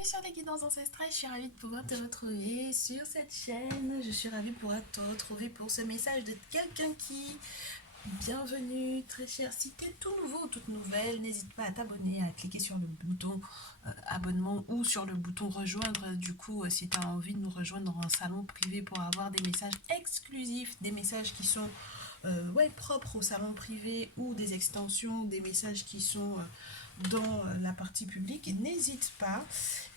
bienvenue sur les guidances ancestrales. Je suis ravie de pouvoir te retrouver sur cette chaîne. Je suis ravie de pouvoir te retrouver pour ce message de quelqu'un qui... Bienvenue très cher. Si tu es tout nouveau ou toute nouvelle, n'hésite pas à t'abonner, à cliquer sur le bouton abonnement ou sur le bouton rejoindre. Du coup, si tu as envie de nous rejoindre dans un salon privé pour avoir des messages exclusifs, des messages qui sont propres au salon privé ou des extensions, des messages qui sont dans la partie publique, n'hésite pas.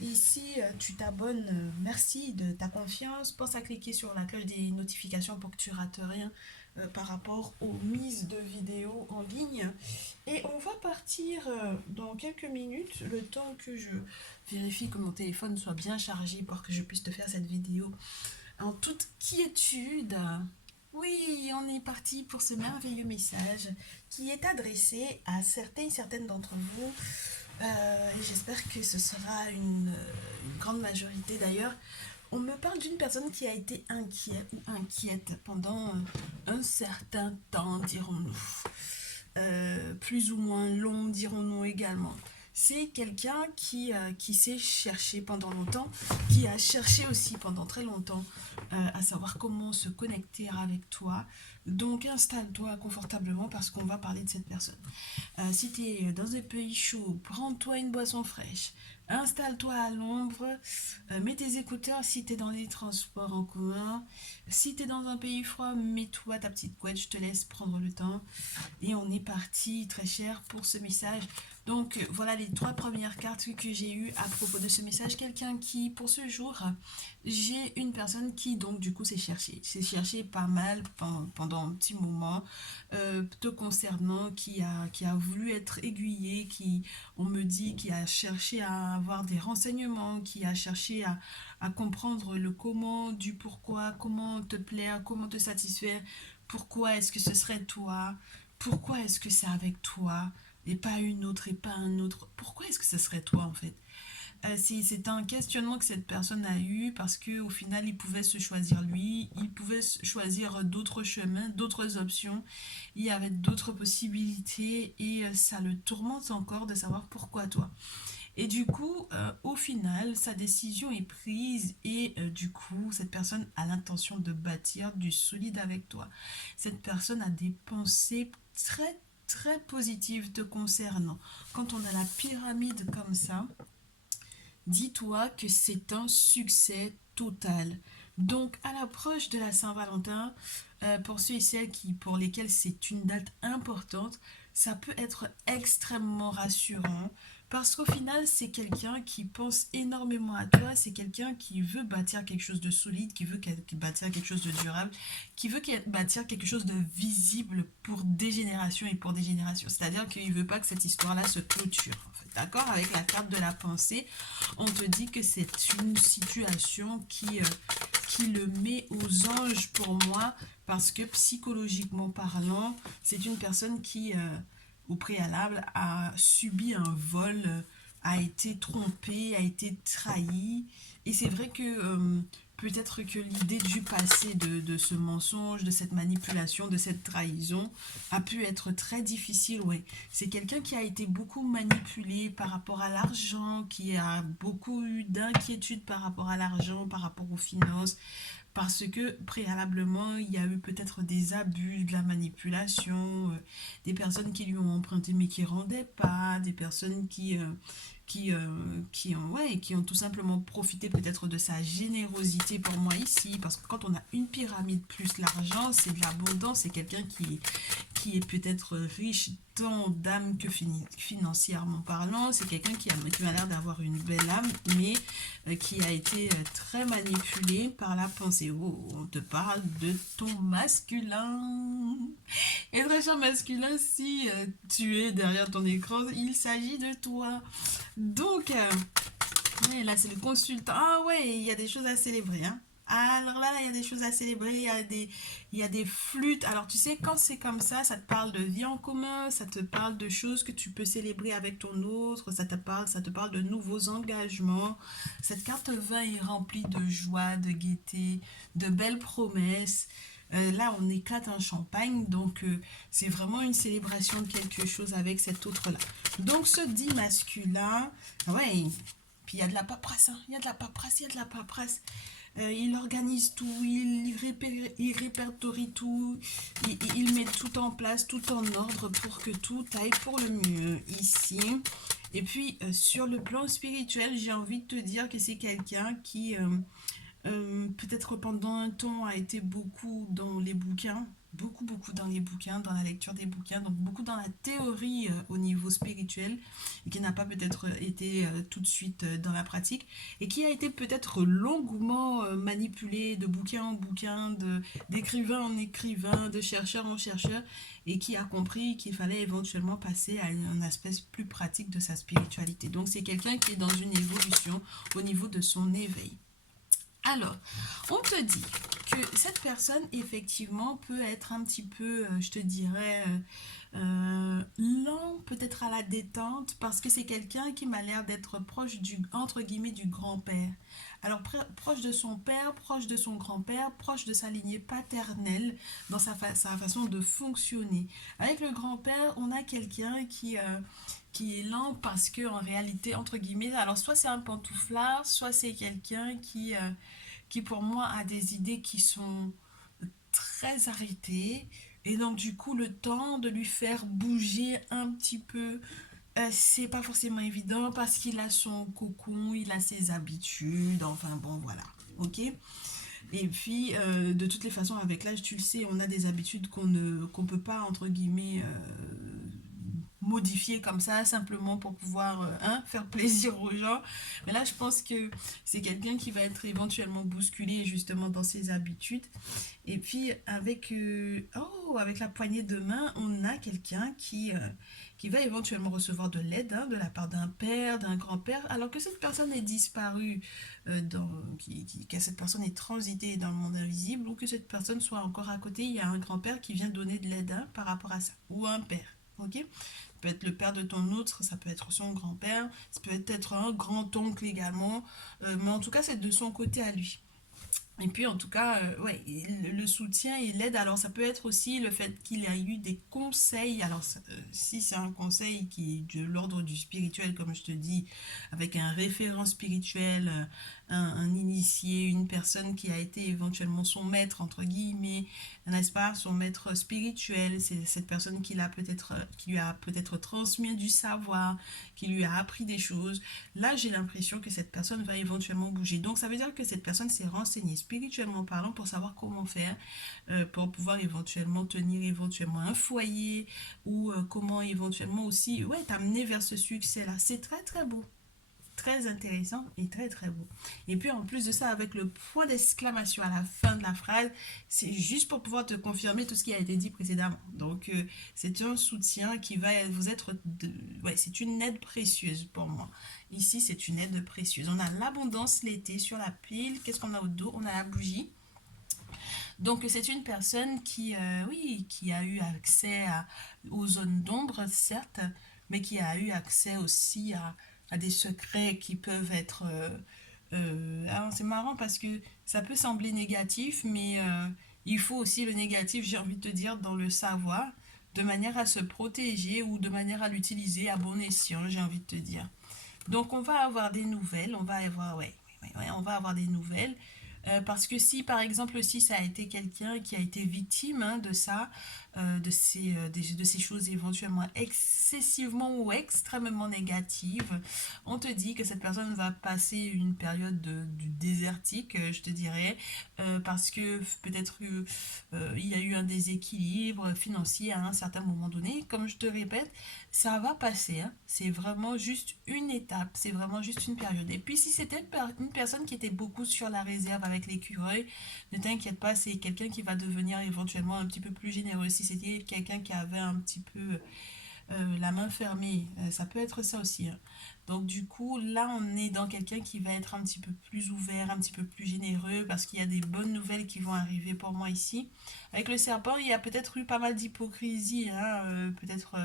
Et si tu t'abonnes, merci de ta confiance. Pense à cliquer sur la cloche des notifications pour que tu rates rien par rapport aux mises de vidéos en ligne. Et on va partir dans quelques minutes, le temps que je vérifie que mon téléphone soit bien chargé pour que je puisse te faire cette vidéo en toute quiétude. Oui, on est parti pour ce merveilleux message qui est adressé à certains et certaines d'entre vous. Et j'espère que ce sera une grande majorité d'ailleurs. On me parle d'une personne qui a été inquiète ou inquiète pendant un certain temps, dirons-nous. Plus ou moins long, dirons-nous également. C'est quelqu'un qui s'est cherché pendant longtemps, qui a cherché aussi pendant très longtemps à savoir comment se connecter avec toi. Donc installe-toi confortablement parce qu'on va parler de cette personne. Si tu es dans un pays chaud, prends-toi une boisson fraîche. Installe-toi à l'ombre, mets tes écouteurs si tu es dans les transports en commun. Si tu es dans un pays froid, mets-toi ta petite couette, je te laisse prendre le temps. Et on est parti, très cher, pour ce message. Donc voilà les 3 premières cartes que j'ai eues à propos de ce message. Quelqu'un qui, pour ce jour, j'ai une personne qui donc du coup s'est cherché pas mal pendant un petit moment te concernant, qui a voulu être aiguillé, on me dit, qui a cherché à avoir des renseignements, qui a cherché à comprendre le comment, du pourquoi, comment te plaire, comment te satisfaire, pourquoi est-ce que ce serait toi, pourquoi est-ce que c'est avec toi et pas une autre et pas un autre, pourquoi est-ce que ce serait toi en fait. C'est un questionnement que cette personne a eu parce qu'au final il pouvait se choisir lui, il pouvait choisir d'autres chemins, d'autres options, il y avait d'autres possibilités et ça le tourmente encore de savoir pourquoi toi. Et du coup, au final, sa décision est prise et du coup, cette personne a l'intention de bâtir du solide avec toi. Cette personne a des pensées très positives te concernant. Quand on a la pyramide comme ça, dis-toi que c'est un succès total. Donc, à l'approche de la Saint-Valentin, pour ceux et celles pour lesquels c'est une date importante, ça peut être extrêmement rassurant parce qu'au final, c'est quelqu'un qui pense énormément à toi, c'est quelqu'un qui veut bâtir quelque chose de solide, qui veut bâtir quelque chose de durable, qui veut bâtir quelque chose de visible pour des générations et pour des générations. C'est-à-dire qu'il ne veut pas que cette histoire-là se clôture. En fait. D'accord. Avec la carte de la pensée, on te dit que c'est une situation qui le met aux anges pour moi, parce que psychologiquement parlant, c'est une personne qui, au préalable, a subi un vol, a été trompée, a été trahie. Et c'est vrai que peut-être que l'idée du passé de ce mensonge, de cette manipulation, de cette trahison, a pu être très difficile, ouais. C'est quelqu'un qui a été beaucoup manipulé par rapport à l'argent, qui a beaucoup eu d'inquiétude par rapport à l'argent, par rapport aux finances, parce que préalablement, il y a eu peut-être des abus, de la manipulation, des personnes qui lui ont emprunté mais qui ne rendaient pas, des personnes qui ont tout simplement profité peut-être de sa générosité pour moi ici, parce que quand on a une pyramide plus l'argent, c'est de l'abondance, c'est quelqu'un qui est peut-être riche tant d'âme que financièrement parlant, c'est quelqu'un qui a l'air d'avoir une belle âme, mais qui a été très manipulé par la pensée. Oh, on te parle de ton masculin. Et très cher masculin, si tu es derrière ton écran, il s'agit de toi. Donc, oui, là, c'est le consultant. Ah ouais, il y a des choses à célébrer, hein. Alors là, il y a des choses à célébrer, il y a des flûtes. Alors, tu sais, quand c'est comme ça te parle de vie en commun, ça te parle de choses que tu peux célébrer avec ton autre, ça te parle de nouveaux engagements. Cette carte 20 est remplie de joie, de gaieté, de belles promesses. Là, on éclate un champagne, donc c'est vraiment une célébration de quelque chose avec cet autre-là. Donc, ce dit masculin, ouais, Puis il y a de la paperasse, hein. Il y a de la paperasse, il y a de la paperasse. Il organise tout, il répertorie tout, il met tout en place, tout en ordre pour que tout aille pour le mieux ici. Et puis sur le plan spirituel, j'ai envie de te dire que c'est quelqu'un qui peut-être pendant un temps a été beaucoup dans les bouquins, beaucoup dans les bouquins, dans la lecture des bouquins, donc beaucoup dans la théorie au niveau spirituel, et qui n'a pas peut-être été tout de suite dans la pratique, et qui a été peut-être longuement manipulé de bouquin en bouquin, d'écrivain en écrivain, de chercheur en chercheur, et qui a compris qu'il fallait éventuellement passer à un aspect plus pratique de sa spiritualité. Donc c'est quelqu'un qui est dans une évolution au niveau de son éveil. Alors, on te dit que cette personne, effectivement, peut être un petit peu, je te dirais, lent peut-être à la détente, parce que c'est quelqu'un qui m'a l'air d'être proche du, entre guillemets, du grand-père. Alors, proche de son père, proche de son grand-père, proche de sa lignée paternelle, dans sa façon de fonctionner. Avec le grand-père, on a quelqu'un qui est lent parce que en réalité, entre guillemets, alors soit c'est un pantouflard, soit c'est quelqu'un qui pour moi a des idées qui sont très arrêtées. Et donc du coup, le temps de lui faire bouger un petit peu, c'est pas forcément évident parce qu'il a son cocon, il a ses habitudes, enfin bon voilà. Ok. Et puis, de toutes les façons, avec l'âge, tu le sais, on a des habitudes qu'on peut pas, entre guillemets, modifier comme ça simplement pour pouvoir faire plaisir aux gens. Mais là, je pense que c'est quelqu'un qui va être éventuellement bousculé justement dans ses habitudes. Et puis avec la poignée de main, on a quelqu'un qui va éventuellement recevoir de l'aide de la part d'un père, d'un grand-père, alors que cette personne est disparue, que cette personne est transitée dans le monde invisible, ou que cette personne soit encore à côté, il y a un grand-père qui vient donner de l'aide par rapport à ça, ou un père. Ok, ça peut être le père de ton autre, ça peut être son grand-père, ça peut être un grand-oncle également, mais en tout cas c'est de son côté à lui. Et puis en tout cas, ouais, le soutien et l'aide, alors ça peut être aussi le fait qu'il y a eu des conseils, alors si c'est un conseil qui est de l'ordre du spirituel, comme je te dis, avec un référent spirituel, un initié, une personne qui a été éventuellement son maître, entre guillemets, n'est-ce pas, son maître spirituel, c'est cette personne qui lui a peut-être transmis du savoir, qui lui a appris des choses. Là, j'ai l'impression que cette personne va éventuellement bouger. Donc, ça veut dire que cette personne s'est renseignée spirituellement parlant pour savoir comment faire, pour pouvoir éventuellement tenir éventuellement un foyer ou comment éventuellement aussi, ouais, t'amener vers ce succès-là. C'est très, très beau. Très intéressant et très très beau. Et puis en plus de ça, avec le point d'exclamation à la fin de la phrase, c'est juste pour pouvoir te confirmer tout ce qui a été dit précédemment. Donc c'est un soutien qui va vous être... Ouais, c'est une aide précieuse pour moi. Ici, c'est une aide précieuse. On a l'abondance l'été sur la pile. Qu'est-ce qu'on a au dos? On a la bougie. Donc c'est une personne qui, oui, qui a eu accès aux zones d'ombre, certes, mais qui a eu accès aussi à des secrets qui peuvent être... alors c'est marrant parce que ça peut sembler négatif, mais il faut aussi le négatif, j'ai envie de te dire, dans le savoir, de manière à se protéger ou de manière à l'utiliser à bon escient, j'ai envie de te dire. Donc on va avoir des nouvelles, on va avoir, ouais, on va avoir des nouvelles. Parce que si par exemple si ça a été quelqu'un qui a été victime de ça, de ces choses éventuellement excessivement ou extrêmement négatives, on te dit que cette personne va passer une période du désertique, je te dirais, parce que peut-être il y a eu un déséquilibre financier à un certain moment donné. Comme je te répète, ça va passer, hein. C'est vraiment juste une étape, c'est vraiment juste une période. Et puis si c'était une personne qui était beaucoup sur la réserve avec l'écureuil, ne t'inquiète pas, c'est quelqu'un qui va devenir éventuellement un petit peu plus généreux. Si c'était quelqu'un qui avait un petit peu la main fermée, ça peut être ça aussi, hein. Donc du coup, là, on est dans quelqu'un qui va être un petit peu plus ouvert, un petit peu plus généreux, parce qu'il y a des bonnes nouvelles qui vont arriver pour moi ici. Avec le serpent, il y a peut-être eu pas mal d'hypocrisie, hein, peut-être...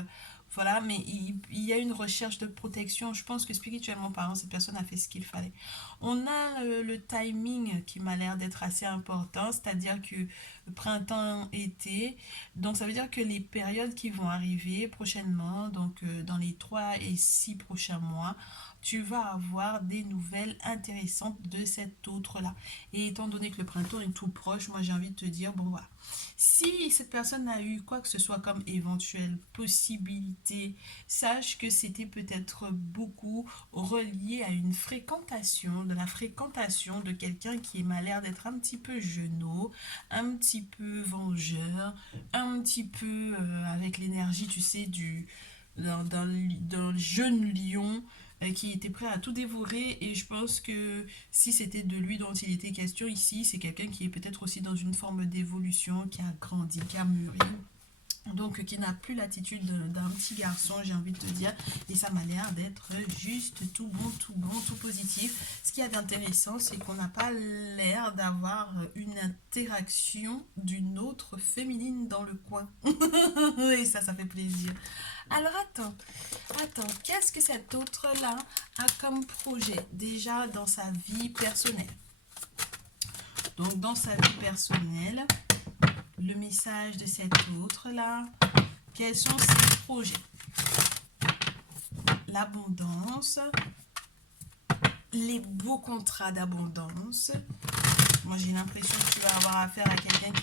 voilà, mais il y a une recherche de protection. Je pense que spirituellement parlant, cette personne a fait ce qu'il fallait. On a le timing qui m'a l'air d'être assez important, c'est-à-dire que printemps, été, donc ça veut dire que les périodes qui vont arriver prochainement, donc dans les 3 et 6 prochains mois, tu vas avoir des nouvelles intéressantes de cet autre-là. Et étant donné que le printemps est tout proche, moi j'ai envie de te dire, bon voilà, si cette personne a eu quoi que ce soit comme éventuelle possibilité, sache que c'était peut-être beaucoup relié à une fréquentation, de la fréquentation de quelqu'un qui m'a l'air d'être un petit peu genou, un petit peu vengeur, un petit peu avec l'énergie, tu sais, d'un jeune lion qui était prêt à tout dévorer. Et je pense que si c'était de lui dont il était question ici, c'est quelqu'un qui est peut-être aussi dans une forme d'évolution, qui a grandi, qui a mûri, donc qui n'a plus l'attitude d'un petit garçon, j'ai envie de te dire, et ça m'a l'air d'être juste tout bon, tout positif. Ce qui est intéressant, c'est qu'on n'a pas l'air d'avoir une interaction d'une autre féminine dans le coin. Et ça fait plaisir. Alors attends, qu'est-ce que cet autre-là a comme projet déjà dans sa vie personnelle? Donc dans sa vie personnelle, le message de cet autre-là, quels sont ses projets? L'abondance, les beaux contrats d'abondance. Moi, j'ai l'impression que tu vas avoir affaire à quelqu'un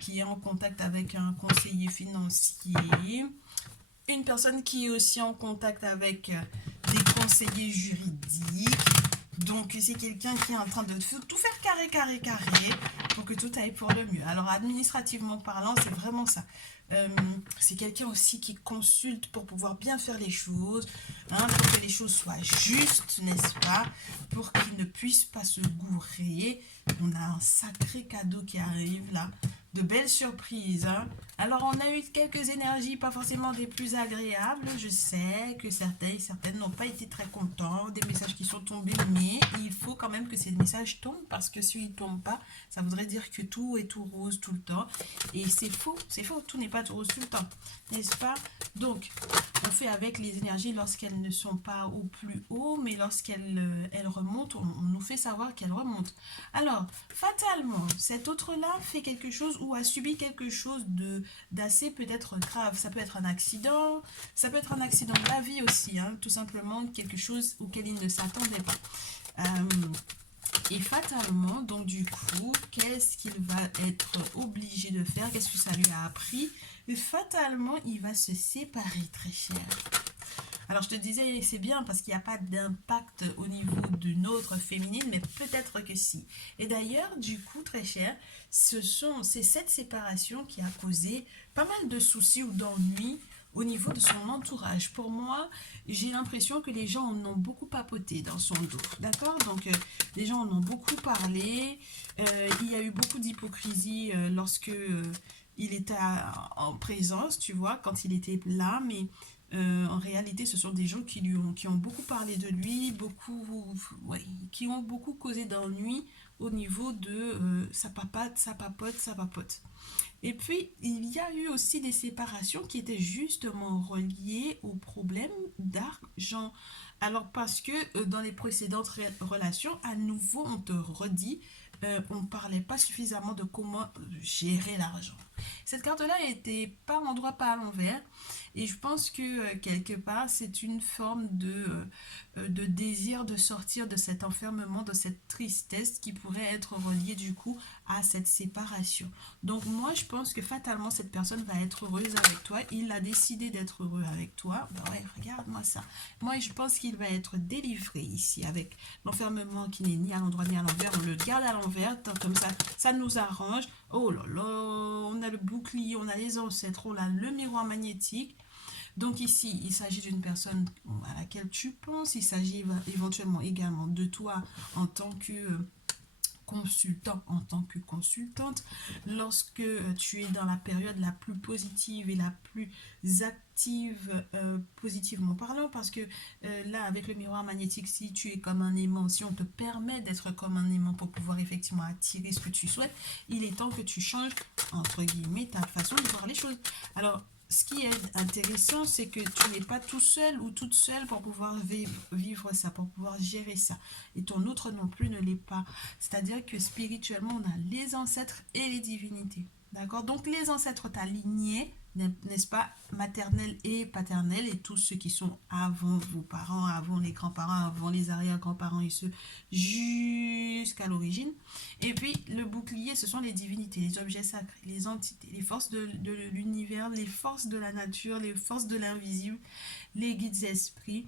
qui est en contact avec un conseiller financier, une personne qui est aussi en contact avec des conseillers juridiques. Donc, c'est quelqu'un qui est en train de tout faire carré pour que tout aille pour le mieux. Alors, administrativement parlant, c'est vraiment ça. C'est quelqu'un aussi qui consulte pour pouvoir bien faire les choses, hein, pour que les choses soient justes, n'est-ce pas? Pour qu'il ne puisse pas se gourer. On a un sacré cadeau qui arrive là. De belles surprises, hein. Alors, on a eu quelques énergies, pas forcément des plus agréables. Je sais que certaines n'ont pas été très contents, des messages qui sont tombés, mais il faut quand même que ces messages tombent, parce que s'ils ne tombent pas, ça voudrait dire que tout est tout rose tout le temps. Et c'est faux, tout n'est pas tout rose tout le temps, n'est-ce pas? Donc, on fait avec les énergies lorsqu'elles ne sont pas au plus haut, mais lorsqu'elles remontent, on nous fait savoir qu'elles remontent. Alors, fatalement, cet autre-là fait quelque chose ou a subi quelque chose d'assez peut-être grave. Ça peut être un accident, ça peut être un accident de la vie aussi, hein, tout simplement quelque chose auquel il ne s'attendait pas. Et fatalement, donc du coup, qu'est-ce qu'il va être obligé de faire? Qu'est-ce que ça lui a appris? Et fatalement, il va se séparer, très cher. Alors, je te disais, c'est bien parce qu'il n'y a pas d'impact au niveau d'une autre féminine, mais peut-être que si. Et d'ailleurs, du coup, très cher, c'est cette séparation qui a causé pas mal de soucis ou d'ennuis au niveau de son entourage. Pour moi, j'ai l'impression que les gens en ont beaucoup papoté dans son dos. D'accord? Donc, les gens en ont beaucoup parlé. Il y a eu beaucoup d'hypocrisie lorsque il était en présence, tu vois, quand il était là, mais en réalité, ce sont des gens qui ont beaucoup parlé de lui, ouais, qui ont beaucoup causé d'ennuis au niveau de ça papote, ça papote, ça papote. Et puis, il y a eu aussi des séparations qui étaient justement reliées au problème d'argent. Alors, parce que dans les précédentes relations, à nouveau, on te redit, on ne parlait pas suffisamment de comment gérer l'argent. Cette carte-là n'était pas en droit, pas à l'envers. Et je pense que quelque part, c'est une forme de désir de sortir de cet enfermement, de cette tristesse qui pourrait être reliée du coup à cette séparation. Donc moi, je pense que fatalement, cette personne va être heureuse avec toi. Il a décidé d'être heureux avec toi. Ben ouais, regarde-moi ça. Moi, je pense qu'il va être délivré ici avec l'enfermement qui n'est ni à l'endroit ni à l'envers. On le garde à l'envers, comme ça nous arrange. Oh là là, on a le bouclier, on a les ancêtres, on a le miroir magnétique. Donc ici, il s'agit d'une personne à laquelle tu penses, il s'agit éventuellement également de toi en tant que consultante, lorsque tu es dans la période la plus positive et la plus active positivement parlant, parce que là avec le miroir magnétique, si tu es comme un aimant, si on te permet d'être comme un aimant pour pouvoir effectivement attirer ce que tu souhaites, il est temps que tu changes entre guillemets ta façon de voir les choses. Alors ce qui est intéressant, c'est que tu n'es pas tout seul ou toute seule pour pouvoir vivre ça, pour pouvoir gérer ça. Et ton autre non plus ne l'est pas. C'est-à-dire que spirituellement, on a les ancêtres et les divinités. D'accord? Donc les ancêtres t'alignent n'est-ce pas, maternelle et paternelle, et tous ceux qui sont avant vos parents, avant les grands-parents, avant les arrière-grands-parents, et ceux jusqu'à l'origine. Et puis, le bouclier, ce sont les divinités, les objets sacrés, les entités, les forces de l'univers, les forces de la nature, les forces de l'invisible, les guides esprits,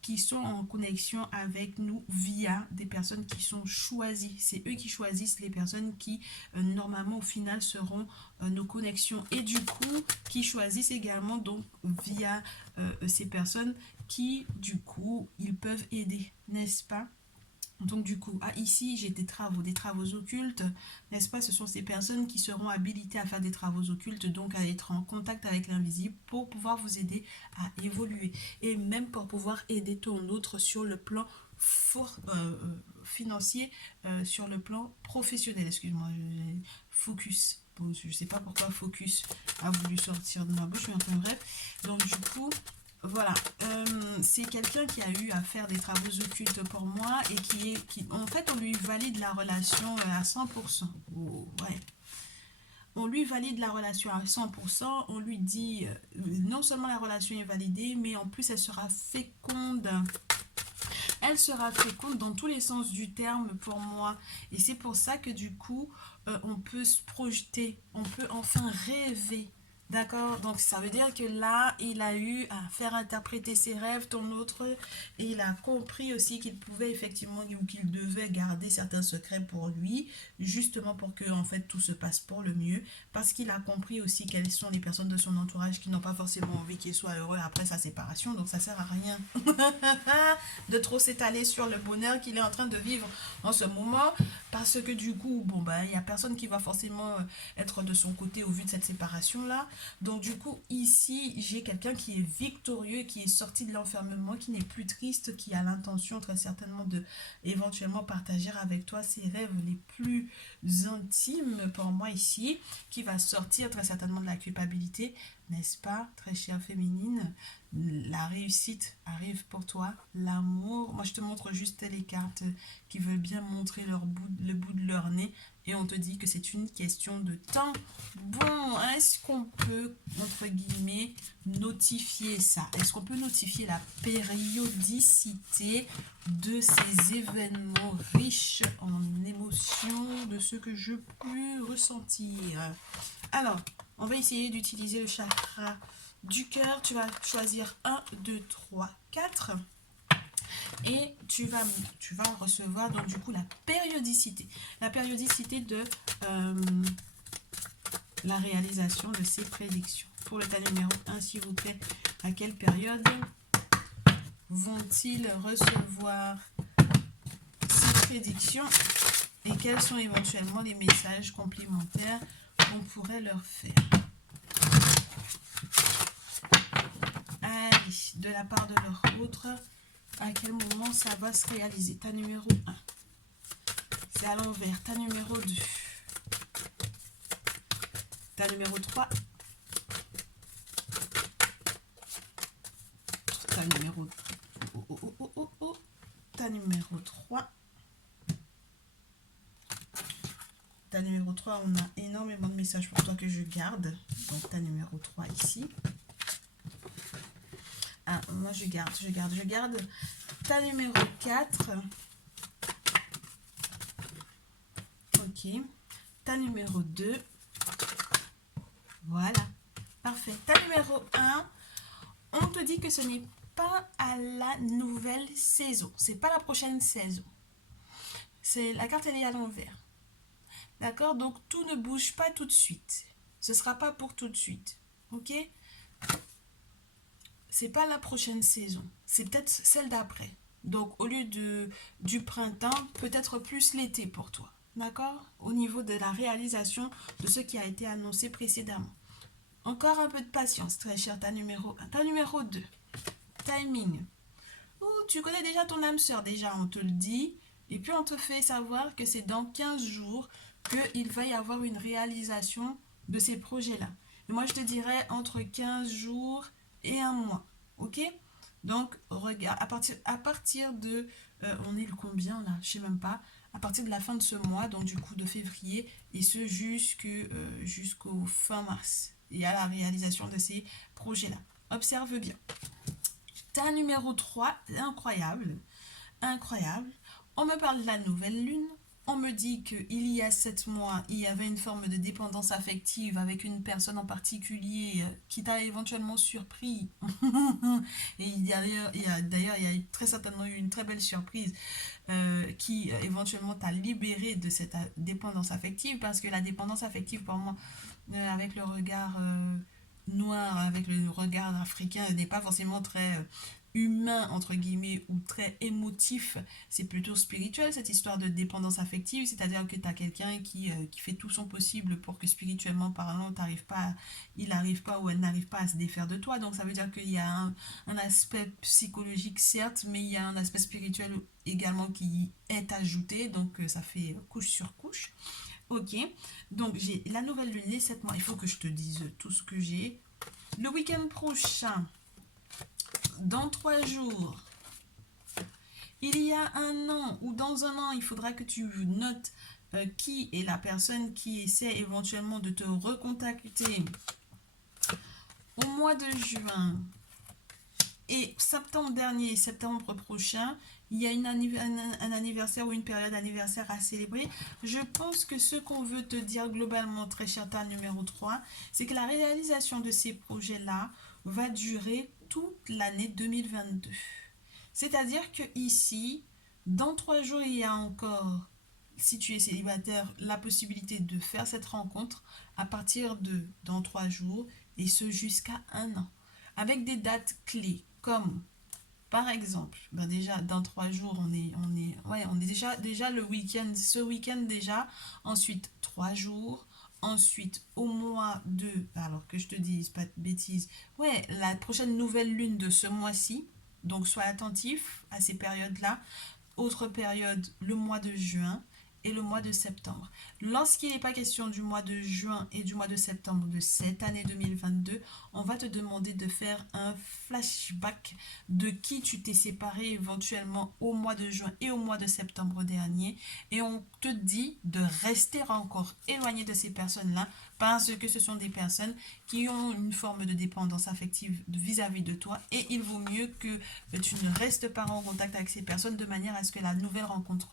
qui sont en connexion avec nous via des personnes qui sont choisies. C'est eux qui choisissent les personnes qui, normalement, au final, seront nos connexions. Et du coup, qui choisissent également, donc, via ces personnes qui, du coup, ils peuvent aider, n'est-ce pas? Donc du coup, ici j'ai des travaux occultes, n'est-ce pas? Ce sont ces personnes qui seront habilitées à faire des travaux occultes, donc à être en contact avec l'invisible pour pouvoir vous aider à évoluer. Et même pour pouvoir aider ton autre sur le plan financier, sur le plan professionnel. Excuse-moi, focus. Bon, je ne sais pas pourquoi focus a voulu sortir de ma bouche, mais enfin bref. Donc du coup, voilà, c'est quelqu'un qui a eu à faire des travaux occultes pour moi et en fait, on lui valide la relation à 100%. Oh, ouais. On lui valide la relation à 100%, on lui dit non seulement la relation est validée, mais en plus elle sera féconde. Elle sera féconde dans tous les sens du terme pour moi. Et c'est pour ça que du coup, on peut se projeter, on peut enfin rêver. D'accord? Donc ça veut dire que là, il a eu à faire interpréter ses rêves, ton autre, et il a compris aussi qu'il pouvait effectivement ou qu'il devait garder certains secrets pour lui, justement pour que en fait tout se passe pour le mieux, parce qu'il a compris aussi quelles sont les personnes de son entourage qui n'ont pas forcément envie qu'il soit heureux après sa séparation, donc ça sert à rien de trop s'étaler sur le bonheur qu'il est en train de vivre en ce moment, parce que du coup, bon ben, il n'y a personne qui va forcément être de son côté au vu de cette séparation là. Donc du coup, ici, j'ai quelqu'un qui est victorieux, qui est sorti de l'enfermement, qui n'est plus triste, qui a l'intention très certainement de éventuellement partager avec toi ses rêves les plus intimes pour moi ici, qui va sortir très certainement de la culpabilité, n'est-ce pas, très chère féminine? La réussite arrive pour toi, l'amour. Moi, je te montre juste les cartes qui veulent bien montrer le bout de leur nez et on te dit que c'est une question de temps. Bon, est-ce qu'on peut, entre guillemets, notifier ça? Est-ce qu'on peut notifier la périodicité de ces événements riches en émotions, de ce que je peux ressentir? Alors, on va essayer d'utiliser le chakra du cœur. Tu vas choisir 1, 2, 3, 4 et tu vas recevoir donc du coup la périodicité de la réalisation de ces prédictions. Pour le tas numéro 1, s'il vous plaît, à quelle période vont-ils recevoir ces prédictions et quels sont éventuellement les messages complémentaires qu'on pourrait leur faire? Allez, de la part de leur autre, à quel moment ça va se réaliser? Ta numéro 1, c'est à l'envers. Ta numéro 2, ta numéro 3, ta numéro ta numéro 3, ta numéro 3, on a énormément de messages pour toi que je garde. Donc ta numéro 3 ici. Ah, moi je garde. Ta numéro 4. Ok. Ta numéro 2. Voilà. Parfait. Ta numéro 1, on te dit que ce n'est pas à la nouvelle saison. C'est pas la prochaine saison. La carte, elle est à l'envers. D'accord? Donc, tout ne bouge pas tout de suite. Ce ne sera pas pour tout de suite. Ok? C'est pas la prochaine saison. C'est peut-être celle d'après. Donc, au lieu du printemps, peut-être plus l'été pour toi. D'accord? Au niveau de la réalisation de ce qui a été annoncé précédemment. Encore un peu de patience, très cher, ta numéro 1. Ta numéro 2. Timing. Tu connais déjà ton âme sœur, déjà, on te le dit. Et puis, on te fait savoir que c'est dans 15 jours qu'il va y avoir une réalisation de ces projets-là. Et moi, je te dirais entre 15 jours et un mois. Ok? Donc, regarde, à partir de... on est le combien, là? Je sais même pas. À partir de la fin de ce mois, donc du coup de février, et ce jusqu'au fin mars. et à la réalisation de ces projets-là. Observe bien. Ta numéro 3, incroyable, incroyable. On me parle de la nouvelle lune. On me dit qu'il y a 7 mois, il y avait une forme de dépendance affective avec une personne en particulier qui t'a éventuellement surpris. Et d'ailleurs, il y a très certainement eu une très belle surprise qui éventuellement t'a libéré de cette dépendance affective, parce que la dépendance affective, pour moi, avec le regard noir, avec le regard africain, n'est pas forcément très humain, entre guillemets, ou très émotif. C'est plutôt spirituel, cette histoire de dépendance affective, c'est-à-dire que tu as quelqu'un qui fait tout son possible pour que spirituellement parlant, il n'arrive pas ou elle n'arrive pas à se défaire de toi. Donc ça veut dire qu'il y a un aspect psychologique, certes, mais il y a un aspect spirituel également qui est ajouté, donc ça fait couche sur couche. Ok, donc j'ai la nouvelle lune, les 7 mois, il faut que je te dise tout ce que j'ai. Le week-end prochain, dans 3 jours, il y a un an ou dans un an, il faudra que tu notes qui est la personne qui essaie éventuellement de te recontacter au mois de juin. Et septembre dernier, septembre prochain, il y a un anniversaire ou une période anniversaire à célébrer. Je pense que ce qu'on veut te dire globalement, très cher ta numéro 3, c'est que la réalisation de ces projets-là va durer toute l'année 2022. C'est-à-dire que ici, dans 3 jours, il y a encore, si tu es célibataire, la possibilité de faire cette rencontre à partir de dans 3 jours, et ce jusqu'à un an. Avec des dates clés, comme par exemple, ben déjà dans 3 jours, on est déjà le week-end, ce week-end déjà, ensuite 3 jours, ensuite au mois de, alors que je te dise pas de bêtises, ouais, la prochaine nouvelle lune de ce mois-ci, donc sois attentif à ces périodes-là. Autre période, le mois de juin et le mois de septembre. Lorsqu'il n'est pas question du mois de juin et du mois de septembre de cette année 2022, on va te demander de faire un flashback de qui tu t'es séparé éventuellement au mois de juin et au mois de septembre dernier. Et on te dit de rester encore éloigné de ces personnes-là, parce que ce sont des personnes qui ont une forme de dépendance affective vis-à-vis de toi, et il vaut mieux que tu ne restes pas en contact avec ces personnes de manière à ce que la nouvelle rencontre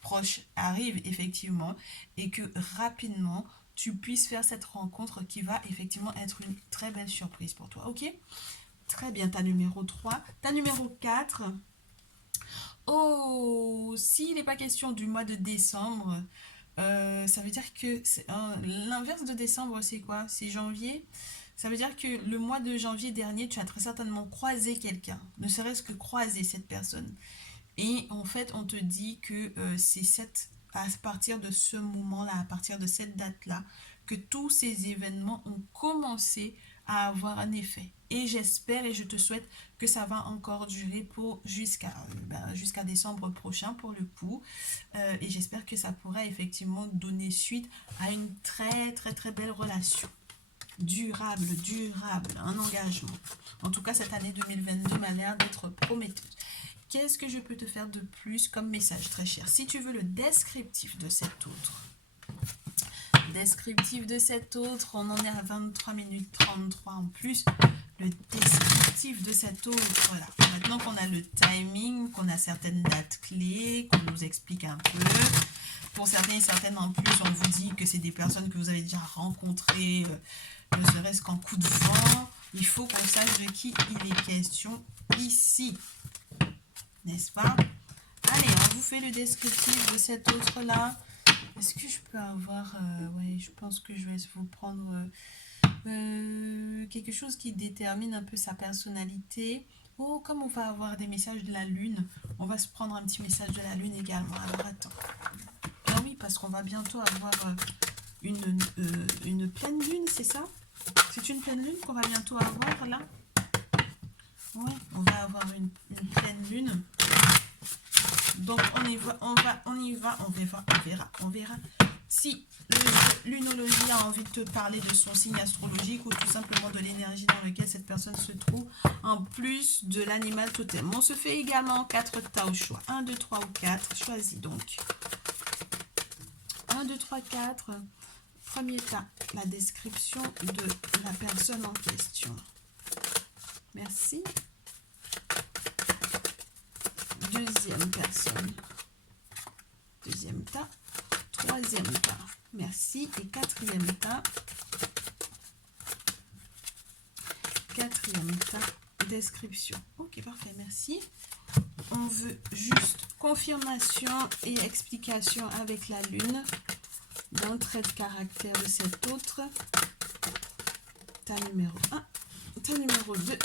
proche arrive effectivement et que rapidement tu puisses faire cette rencontre qui va effectivement être une très belle surprise pour toi. Ok, très bien. Ta numéro 3, ta numéro 4. Oh, s'il n'est pas question du mois de décembre, ça veut dire que l'inverse de décembre, c'est quoi? C'est janvier. Ça veut dire que le mois de janvier dernier, tu as très certainement croisé quelqu'un, ne serait-ce que croiser cette personne. Et en fait, on te dit que à partir de ce moment-là, à partir de cette date-là, que tous ces événements ont commencé à avoir un effet. Et j'espère et je te souhaite que ça va encore durer jusqu'à décembre prochain pour le coup. Et j'espère que ça pourra effectivement donner suite à une très très très belle relation. Durable, un engagement. En tout cas, cette année 2022 m'a l'air d'être prometteuse. Qu'est-ce que je peux te faire de plus comme message, très cher? Si tu veux le descriptif de cet autre, on en est à 23 minutes 33 en plus. Le descriptif de cet autre, voilà. Maintenant qu'on a le timing, qu'on a certaines dates clés, qu'on nous explique un peu. Pour certains et certaines en plus, on vous dit que c'est des personnes que vous avez déjà rencontrées, ne serait-ce qu'en coup de vent. Il faut qu'on sache de qui il est question ici. N'est-ce pas? Allez, on vous fait le descriptif de cet autre-là. Est-ce que je peux avoir... oui, je pense que je vais vous prendre quelque chose qui détermine un peu sa personnalité. Oh, comme on va avoir des messages de la Lune, on va se prendre un petit message de la Lune également. Alors, attends. Ah oui, parce qu'on va bientôt avoir une pleine Lune, c'est ça? C'est une pleine Lune qu'on va bientôt avoir, là? Oui, on va avoir une pleine Lune. Donc on y va, on verra. Si l'unologie a envie de te parler de son signe astrologique ou tout simplement de l'énergie dans laquelle cette personne se trouve, en plus de l'animal totem. On se fait également 4 tas au choix. 1, 2, 3 ou 4. Choisis donc. 1, 2, 3, 4. Premier tas, la description de la personne en question. Merci. Deuxième personne. Deuxième tas. Troisième tas. Merci. Et quatrième tas. Quatrième tas. Description. Ok, parfait. Merci. On veut juste confirmation et explication avec la lune d'un trait de caractère de cet autre. Tas numéro 1. Tas numéro 2.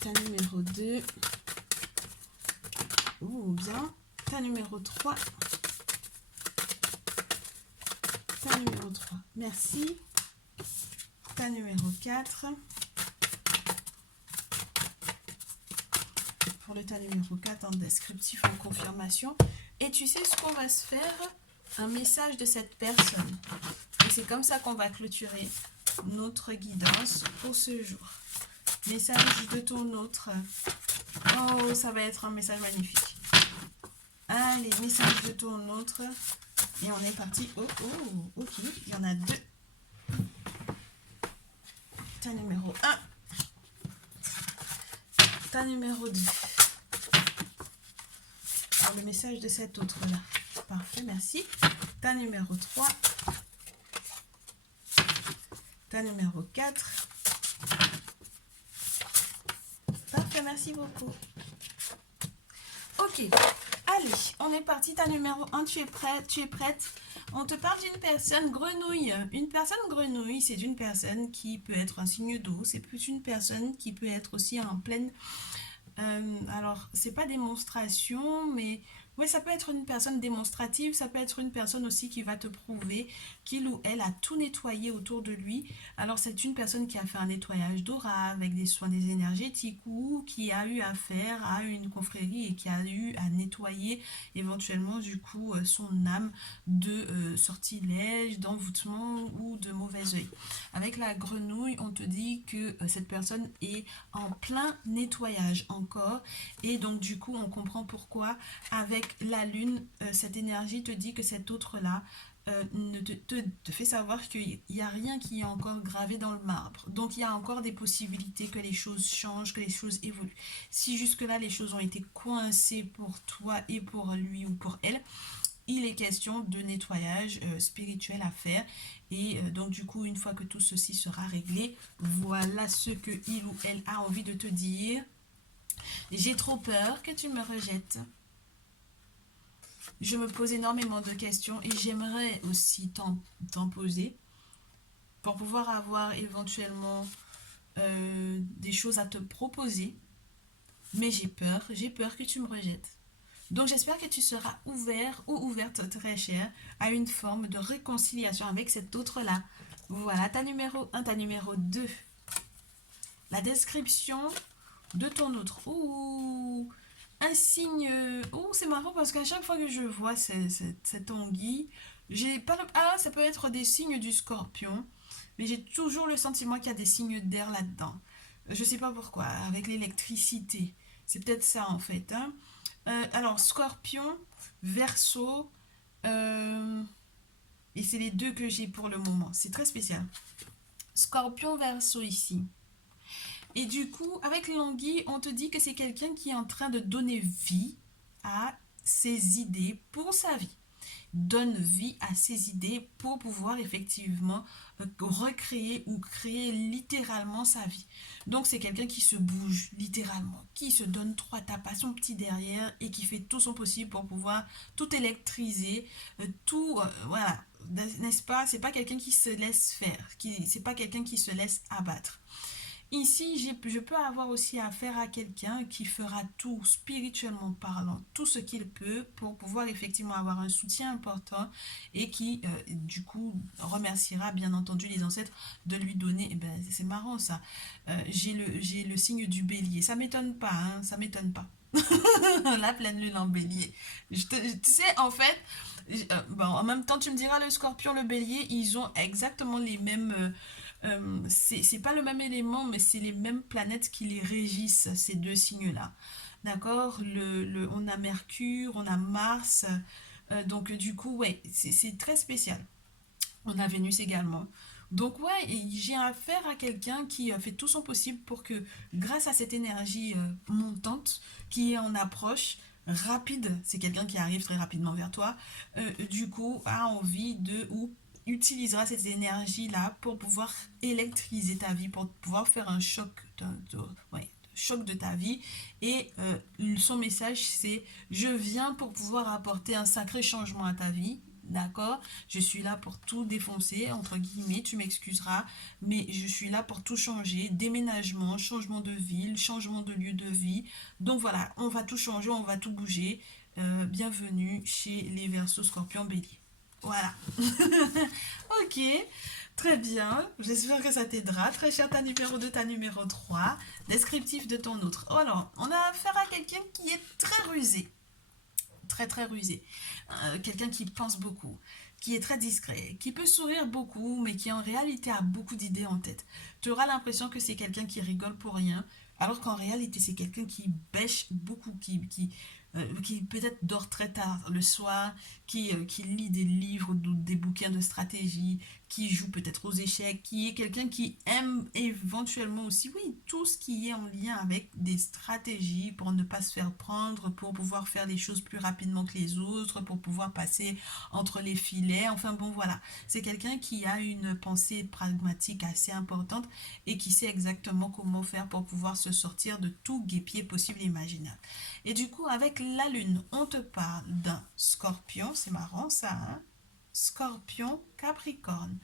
Tas numéro 2. Oh, bien. Tas numéro 3. Tas numéro 3. Merci. Tas numéro 4. Pour le tas numéro 4 en descriptif, en confirmation. Et tu sais ce qu'on va se faire? Un message de cette personne. Et c'est comme ça qu'on va clôturer notre guidance pour ce jour. Message de ton autre. Oh, ça va être un message magnifique. Allez, message de ton autre. Et on est parti. Oh, oh, ok. Il y en a deux. Tas numéro 1. Tas numéro 2. Alors, le message de cet autre-là. Parfait, merci. Tas numéro 3. Tas numéro 4. Parfait, merci beaucoup. Ok, allez, on est parti. Tas numéro 1, tu es prête, tu es prête. On te parle d'une personne grenouille. Une personne grenouille, c'est une personne qui peut être un signe d'eau. C'est plus une personne qui peut être aussi en pleine... alors, c'est pas démonstration, mais... Oui, ça peut être une personne démonstrative, ça peut être une personne aussi qui va te prouver qu'il ou elle a tout nettoyé autour de lui. Alors, c'est une personne qui a fait un nettoyage d'aura avec des soins des énergétiques ou qui a eu affaire à une confrérie et qui a eu à nettoyer éventuellement du coup son âme de sortilège, d'envoûtement ou de mauvais œil. Avec la grenouille, on te dit que cette personne est en plein nettoyage encore et donc du coup, on comprend pourquoi avec la lune, cette énergie te dit que cet autre-là te fait savoir qu'il n'y a rien qui est encore gravé dans le marbre. Donc, il y a encore des possibilités que les choses changent, que les choses évoluent. Si jusque-là, les choses ont été coincées pour toi et pour lui ou pour elle, il est question de nettoyage spirituel à faire. Et donc, du coup, une fois que tout ceci sera réglé, voilà ce que il ou elle a envie de te dire. J'ai trop peur que tu me rejettes. Je me pose énormément de questions et j'aimerais aussi t'en poser pour pouvoir avoir éventuellement des choses à te proposer. Mais j'ai peur que tu me rejettes. Donc j'espère que tu seras ouvert ou ouverte, très cher, à une forme de réconciliation avec cet autre-là. Voilà, ta numéro 1, ta numéro 2. La description de ton autre. Ouh, un signe... Oh, c'est marrant parce qu'à chaque fois que je vois cette anguille, j'ai pas le... Ah, ça peut être des signes du scorpion, mais j'ai toujours le sentiment qu'il y a des signes d'air là-dedans. Je sais pas pourquoi, avec l'électricité. C'est peut-être ça en fait. Hein. Alors, scorpion, verseau, et c'est les deux que j'ai pour le moment. C'est très spécial. Scorpion, verseau ici. Et du coup, avec l'anguille, on te dit que c'est quelqu'un qui est en train de donner vie à ses idées pour sa vie. Donne vie à ses idées pour pouvoir effectivement recréer ou créer littéralement sa vie. Donc c'est quelqu'un qui se bouge littéralement, qui se donne 3 tapes à son petit derrière et qui fait tout son possible pour pouvoir tout électriser, voilà, n'est-ce pas? C'est pas quelqu'un qui se laisse faire, c'est pas quelqu'un qui se laisse abattre. Ici, je peux avoir aussi affaire à quelqu'un qui fera tout, spirituellement parlant, tout ce qu'il peut pour pouvoir effectivement avoir un soutien important et qui, du coup, remerciera bien entendu les ancêtres de lui donner. Eh ben, c'est marrant ça. J'ai le signe du bélier. Ça m'étonne pas, hein, ça m'étonne pas. La pleine lune en bélier. Tu sais, en fait, bon, en même temps, tu me diras, le scorpion, le bélier, ils ont exactement les mêmes... c'est pas le même élément, mais c'est les mêmes planètes qui les régissent, ces deux signes-là. D'accord. On a Mercure, on a Mars, Donc du coup, ouais, c'est très spécial. On a Vénus également. Donc ouais, et j'ai affaire à quelqu'un qui fait tout son possible pour que, grâce à cette énergie montante, qui est en approche rapide, c'est quelqu'un qui arrive très rapidement vers toi, du coup a envie de ou utilisera cette énergie-là pour pouvoir électriser ta vie, pour pouvoir faire un choc ouais, choc de ta vie. Et son message, c'est: je viens pour pouvoir apporter un sacré changement à ta vie. D'accord? Je suis là pour tout défoncer, entre guillemets, tu m'excuseras, mais je suis là pour tout changer. Déménagement, changement de ville, changement de lieu de vie. Donc voilà, on va tout changer, on va tout bouger. Bienvenue chez les Verseaux Scorpions Bélier. Voilà. Ok, très bien. J'espère que ça t'aidera. Très cher, ta numéro 2, ta numéro 3. Descriptif de ton autre. Oh, alors, on a affaire à quelqu'un qui est très rusé. Très très rusé. Quelqu'un qui pense beaucoup, qui est très discret, qui peut sourire beaucoup, mais qui en réalité a beaucoup d'idées en tête. Tu auras l'impression que c'est quelqu'un qui rigole pour rien, alors qu'en réalité c'est quelqu'un qui bêche beaucoup, qui peut-être dort très tard le soir, qui lit des livres, des bouquins de stratégie, qui joue peut-être aux échecs, qui est quelqu'un qui aime éventuellement aussi, oui, tout ce qui est en lien avec des stratégies pour ne pas se faire prendre, pour pouvoir faire les choses plus rapidement que les autres, pour pouvoir passer entre les filets. Enfin bon, voilà. C'est quelqu'un qui a une pensée pragmatique assez importante et qui sait exactement comment faire pour pouvoir se sortir de tout guêpier possible et imaginable. Et du coup, avec la lune, on te parle d'un scorpion, c'est marrant ça, hein? Scorpion, Capricorne.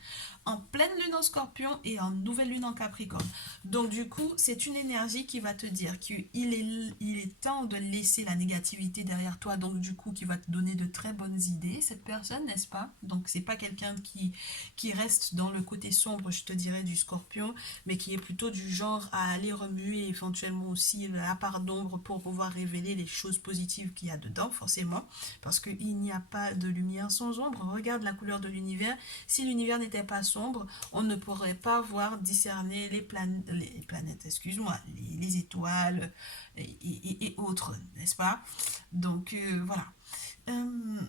En pleine lune en Scorpion et en nouvelle lune en Capricorne. Donc du coup, c'est une énergie qui va te dire qu'il est temps de laisser la négativité derrière toi. Donc du coup, qui va te donner de très bonnes idées, cette personne, n'est-ce pas? Donc c'est pas quelqu'un qui reste dans le côté sombre, je te dirais, du Scorpion, mais qui est plutôt du genre à aller remuer éventuellement aussi la part d'ombre pour pouvoir révéler les choses positives qu'il y a dedans, forcément, parce qu'il n'y a pas de lumière sans ombre. Regarde la couleur de l'univers. Si l'univers n'était pas sombre, on ne pourrait pas voir discerner les planètes, excuse-moi, les étoiles et autres, n'est-ce pas? Donc voilà. Euh,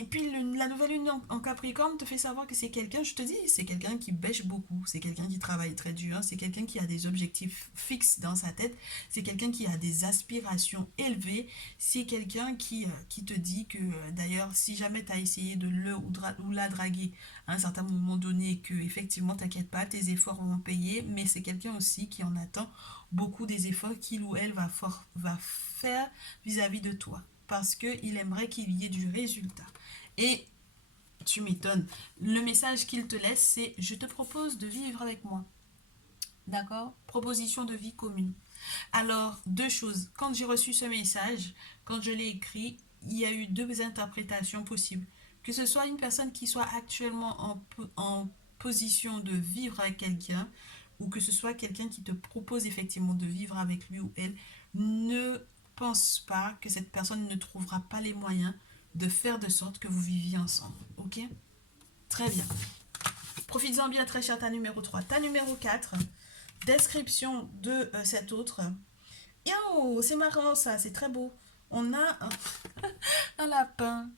et puis la nouvelle lune en Capricorne te fait savoir que c'est quelqu'un, je te dis, c'est quelqu'un qui bêche beaucoup, c'est quelqu'un qui travaille très dur, c'est quelqu'un qui a des objectifs fixes dans sa tête, c'est quelqu'un qui a des aspirations élevées, c'est quelqu'un qui te dit que d'ailleurs si jamais tu as essayé de ou la draguer à un certain moment donné, que effectivement t'inquiète pas, tes efforts vont payer, mais c'est quelqu'un aussi qui en attend beaucoup des efforts qu'il ou elle va faire vis-à-vis de toi parce qu'il aimerait qu'il y ait du résultat. Et tu m'étonnes, le message qu'il te laisse, c'est: je te propose de vivre avec moi. D'accord? Proposition de vie commune. Alors, deux choses. Quand j'ai reçu ce message, quand je l'ai écrit, il y a eu deux interprétations possibles. Que ce soit une personne qui soit actuellement en position de vivre avec quelqu'un, ou que ce soit quelqu'un qui te propose effectivement de vivre avec lui ou elle, ne pense pas que cette personne ne trouvera pas les moyens de faire de sorte que vous viviez ensemble. Ok? Très bien. Profites-en bien, très cher, ta numéro 3. Ta numéro 4, description de cet autre. Et oh, c'est marrant ça, c'est très beau. On a un lapin.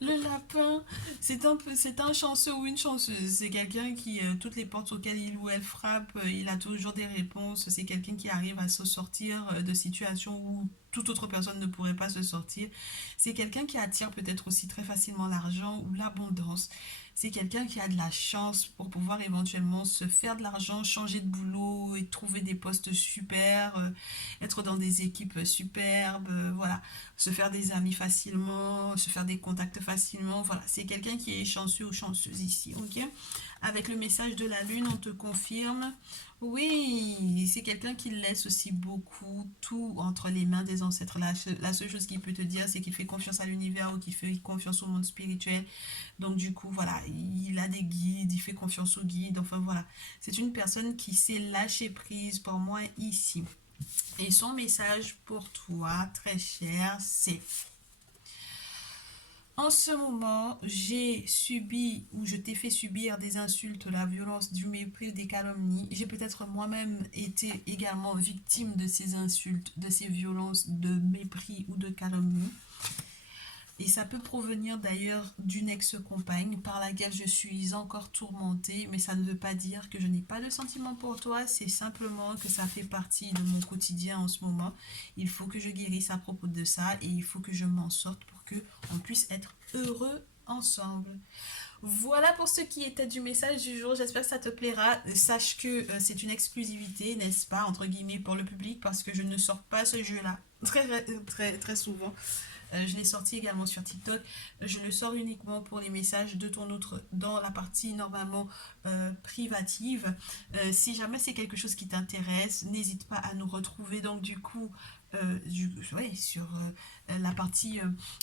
Le lapin, c'est un chanceux ou une chanceuse. C'est quelqu'un qui, toutes les portes auxquelles il ou elle frappe, il a toujours des réponses. C'est quelqu'un qui arrive à se sortir de situations où toute autre personne ne pourrait pas se sortir. C'est quelqu'un qui attire peut-être aussi très facilement l'argent ou l'abondance. C'est quelqu'un qui a de la chance pour pouvoir éventuellement se faire de l'argent, changer de boulot et trouver des postes super, être dans des équipes superbes, voilà, se faire des amis facilement, se faire des contacts facilement. Voilà, c'est quelqu'un qui est chanceux ou chanceuse ici, ok? Avec le message de la lune, on te confirme. Oui, c'est quelqu'un qui laisse aussi beaucoup tout entre les mains des ancêtres. La seule chose qu'il peut te dire, c'est qu'il fait confiance à l'univers ou qu'il fait confiance au monde spirituel. Donc du coup, voilà, il a des guides, il fait confiance aux guides. Enfin voilà, c'est une personne qui sait lâcher prise pour moi ici. Et son message pour toi, très cher, c'est: en ce moment, j'ai subi ou je t'ai fait subir des insultes, la violence, du mépris, des calomnies. J'ai peut-être moi-même été également victime de ces insultes, de ces violences, de mépris ou de calomnies. Et ça peut provenir d'ailleurs d'une ex-compagne par laquelle je suis encore tourmentée, mais ça ne veut pas dire que je n'ai pas de sentiments pour toi, c'est simplement que ça fait partie de mon quotidien en ce moment. Il faut que je guérisse à propos de ça et il faut que je m'en sorte pour que on puisse être heureux ensemble. Voilà pour ce qui était du message du jour. J'espère que ça te plaira. Sache que c'est une exclusivité, n'est-ce pas, entre guillemets, pour le public, parce que je ne sors pas ce jeu-là très souvent. Je l'ai sorti également sur TikTok. Je le sors uniquement pour les messages de ton autre dans la partie normalement privative. Si jamais c'est quelque chose qui t'intéresse, n'hésite pas à nous retrouver. Donc du coup, ouais, sur la partie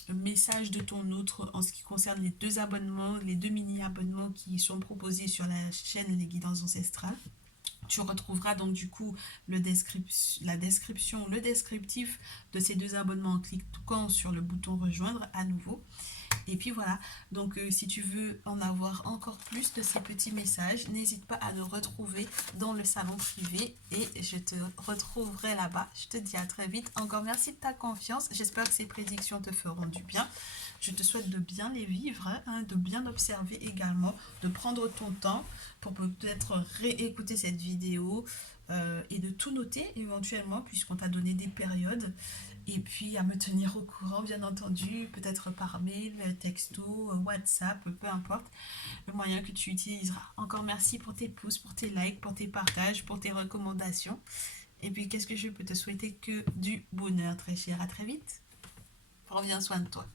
message de ton autre en ce qui concerne les deux abonnements, les deux mini-abonnements qui sont proposés sur la chaîne Les Guidances Ancestrales. Tu retrouveras donc du coup la description, le descriptif de ces deux abonnements en cliquant sur le bouton rejoindre à nouveau. Et puis voilà, donc si tu veux en avoir encore plus de ces petits messages, n'hésite pas à nous retrouver dans le salon privé et je te retrouverai là-bas. Je te dis à très vite. Encore merci de ta confiance. J'espère que ces prédictions te feront du bien. Je te souhaite de bien les vivre, hein, de bien observer également, de prendre ton temps pour peut-être réécouter cette vidéo et de tout noter éventuellement puisqu'on t'a donné des périodes. Et puis à me tenir au courant, bien entendu, peut-être par mail, texto, WhatsApp, peu importe le moyen que tu utiliseras. Encore merci pour tes pouces, pour tes likes, pour tes partages, pour tes recommandations. Et puis qu'est-ce que je peux te souhaiter que du bonheur, très cher. À très vite. Prends bien soin de toi.